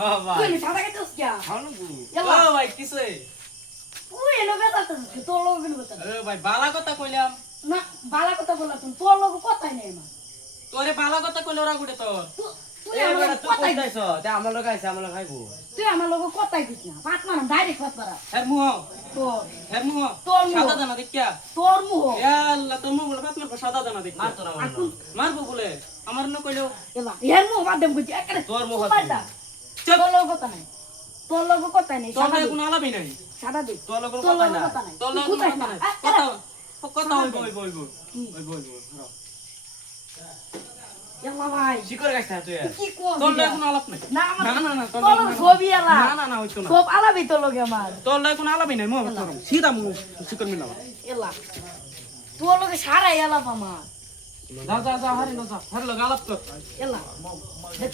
হ্যাঁ ভাই তুই সাদা খাইতেছ কি খাওনো এলা ও ভাই কিসে তুই এলো বেতাছিস তোর লোক কেন বেতা এ ভাই বালা কথা কইলাম না বালা কথা বললা তুমি তোর লোক কথাই নেই মা তোরে বালা কথা কইলে ওরা গুড়ে তোর তুই আমার লোক কথাই কইতাইছ তে আমার লগে আইছে আমার লগে খাইবো তুই আমার লোক কথাই দিস না পাঁচ মারা ডাইরেক্ট পাঁচ মারা হের মুহ তোর হের মুহ তোর মুহ। সাদা দানা দেখিয়া তোর মুহ এ আল্লাহ তোর মুহ বলে ফাতমার সাদা দানা দেখিয়া মার তোর আমার আর তুই মারবো বলে আমার ন কইলো এলা এর মুহ মাধ্যম বুঝি একরে তোর মুহ পাল্টা চুপ তোর লোক কথা নাই তোর লোক কথা নাই তোর সাদা লগে দে কোনো আলাপই নাই সাদা দে তোর লগে তোর কথা লোক না কথা নাই তোর লগে তুই কোনো কোথায় কথা না নাই কথা কথা হইব হইব হইব কি? হইব হইব এলা ভাই শিকর গাইছ তুই তুই কি কোন তোর লগে কোনো আলাপ নাই না আমার না না না তোর তোর লগে ছবি এলা না না না হইতো না সব আলাবি তোর লোক আমার তোর লগে কোনো আলাপই নাই মুহ সিধা মুহ শিকর মিলাবা এলা তোর লোকে সারাই এলা আমার যা যা যা হারি না যা হারি লগে আলাপ কর এলা